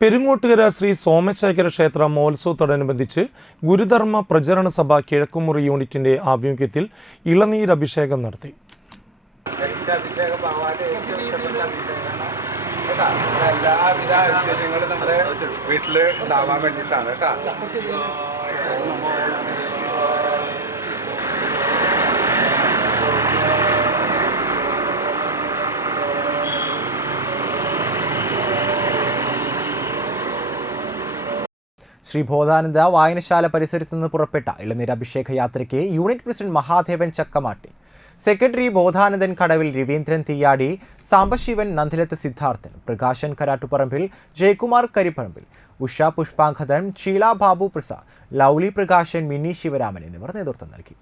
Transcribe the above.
പെരുങ്ങോട്ടുകര ശ്രീ സോമശേഖര ക്ഷേത്ര മഹോത്സവത്തോടനുബന്ധിച്ച് ഗുരുധർമ്മ പ്രചരണ സഭ കിഴക്കുമുറി യൂണിറ്റിന്റെ ആഭിമുഖ്യത്തിൽ ഇളനീരഭിഷേകം നടത്തി. എല്ലാവിധ ഐശ്വര്യങ്ങളും നമ്മുടെ വീട്ടിൽ ഉണ്ടാവാൻ വേണ്ടിയിട്ടാണ് കേട്ടോ. ശ്രീ ബോധാനന്ദ വായനശാല പരിസരത്ത് നിന്ന് പുറപ്പെട്ട ഇളനീരഭിഷേക യാത്രയ്ക്ക് unit president Mahadevan ചക്കമാട്ടി, secretary Bodhanandan കടവിൽ, രവീന്ദ്രൻ തീയാടി, സാംബശിവൻ, നന്ദിലത്ത് സിദ്ധാർത്ഥൻ, പ്രകാശൻ കരാട്ടുപറമ്പിൽ, ജയകുമാർ കരിപ്പറമ്പിൽ, ഉഷ പുഷ്പാങ്കദൻ, ഷീല ബാബു പ്രസാദ്, ലൗലി പ്രകാശൻ, മിന്നി ശിവരാമൻ എന്നിവർ നേതൃത്വം നൽകി.